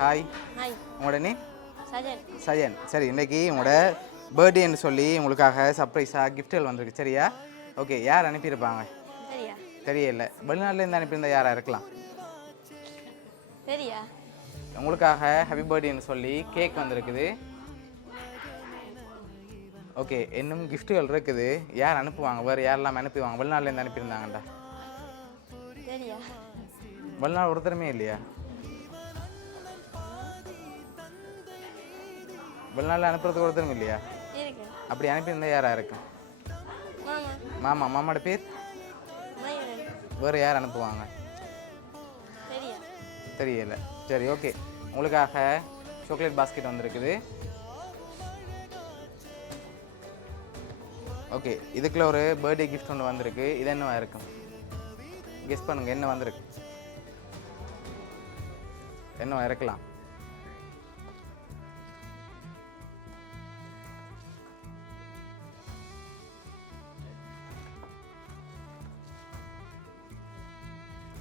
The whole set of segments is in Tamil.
ஹாய். ஹாய். உங்களோட நேம்? சஜன். சஜன். சரி, இன்றைக்கி உங்களோட பர்த்டேன்னு சொல்லி உங்களுக்காக சர்ப்ரைஸாக கிஃப்ட்டுகள் வந்திருக்கு. சரியா? ஓகே, யார் அனுப்பியிருப்பாங்க? சரியா? தெரியல. வெளிநாட்டிலேருந்து அனுப்பியிருந்தா யாராக இருக்கலாம்? சரியா? உங்களுக்காக ஹாப்பி பர்த்டேன்னு சொல்லி கேக் வந்திருக்குது. ஓகே, இன்னும் கிஃப்ட்டுகள் இருக்குது. யார் அனுப்புவாங்க? வேறு யாரெல்லாம் அனுப்புவாங்க? வெளிநாட்டிலேருந்து அனுப்பியிருந்தாங்கண்டா. சரியா? வெளிநாடு ஒருத்தருமே இல்லையா? வெளிநாட்டில் அனுப்புறதுக்கு ஒருத்தரும் இல்லையா? இருக்கு. அப்படி அனுப்பியிருந்தா யாராக இருக்கும்? மாமா. மாமா. மாமாவோட பேர்? மயூரன். வேறு யார் அனுப்புவாங்க? சரியா? தெரியல. சரி, ஓகே. உங்களுக்காக சாக்லேட் பாஸ்கெட் வந்திருக்குது. ஓகே, இதுக்குள்ள ஒரு பர்த்டே கிஃப்ட் ஒன்று வந்திருக்கு. இது என்னவா இருக்கும்? கெஸ் பண்ணுங்க, என்ன வந்திருக்கு? என்னவா இருக்கலாம்?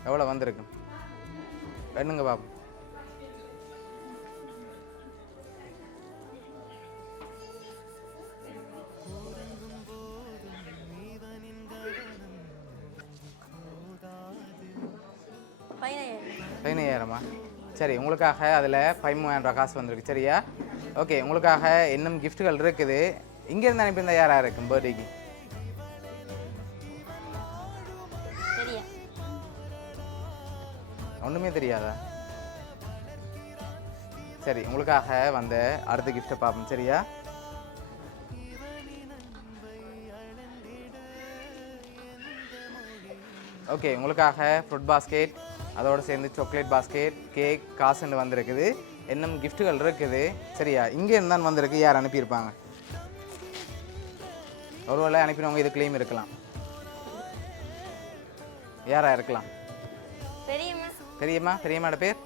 எவ்வளோ வந்திருக்கு? என்னங்க பாப்போம். பதினையாயிரமா? சரி, உங்களுக்காக அதில் 13,000 ரூபா காசு வந்திருக்கு. சரியா? ஓகே, உங்களுக்காக இன்னும் கிஃப்ட்டுகள் இருக்குது. இங்கேருந்து அனுப்பியிருந்தா யாராக இருக்கும் பர்த்டேக்கு? சரியா? ஒன்றுமே தெரியாதா? சரி, உங்களுக்காக வந்த அடுத்த கிஃப்ட்டை பார்ப்போம். சரியா? ஓகே, உங்களுக்காக ஃப்ரூட் பாஸ்கெட், அதோடு சேர்ந்து சாக்லேட் பாஸ்கெட், கேக், காசுன்னு வந்திருக்குது. இன்னும் கிஃப்ட்டுகள் இருக்குது. சரியா? இங்கே இருந்தான் வந்திருக்கு. யார் அனுப்பியிருப்பாங்க? ஒருவேளை அனுப்பினவங்க இதுக்குள்ளேயும் இருக்கலாம். யாராக இருக்கலாம்? பெரியம்மா. பெரியம்மாவோட பேர்?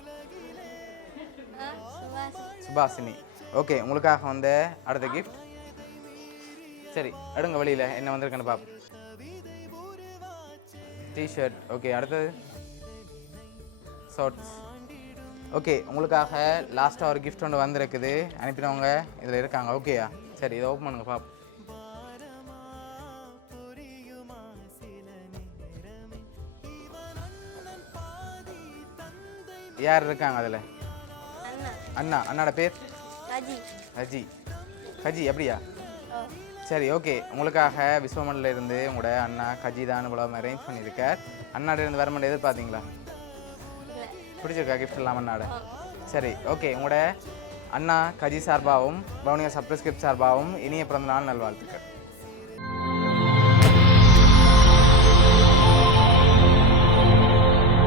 சுபாஷினி. ஓகே, உங்களுக்காக வந்த அடுத்த கிஃப்ட். சரி, எடுங்க வெளியில் என்ன வந்திருக்குன்னு பார்ப்போம். டிஷர்ட். ஓகே, அடுத்தது ஷார்ட்ஸ். ஓகே, உங்களுக்காக லாஸ்ட்டாக ஒரு கிஃப்ட் ஒன்று வந்திருக்குது. அனுப்பினவங்க இதில் இருக்காங்க. ஓகேயா? சரி, இதை ஓப்பன் பண்ணுங்க பார்ப்போம். யார் இருக்காங்க அதில்? அண்ணாவோட பேர்? கஜி. அப்படியா? சரி, ஓகே. உங்களுக்காக விஸ்வமனில் இருந்து உங்களோட அண்ணா கஜி தான் இவ்வளோ அரேஞ்ச் பண்ணியிருக்கார். அண்ணாட இருந்து வரமாட்டே எதிர்பார்த்தீங்களா? பிடிச்சிருக்கா கிஃப்ட் எல்லாம் அண்ணாட? சரி, ஓகே. உங்களோட அண்ணா கஜி சார்பாகவும் பவுனியா சப்ரஸ்கிரிப்ட் சார்பாகவும் இனிய பிறந்த நாள் நல்வாழ்த்துக்கள்.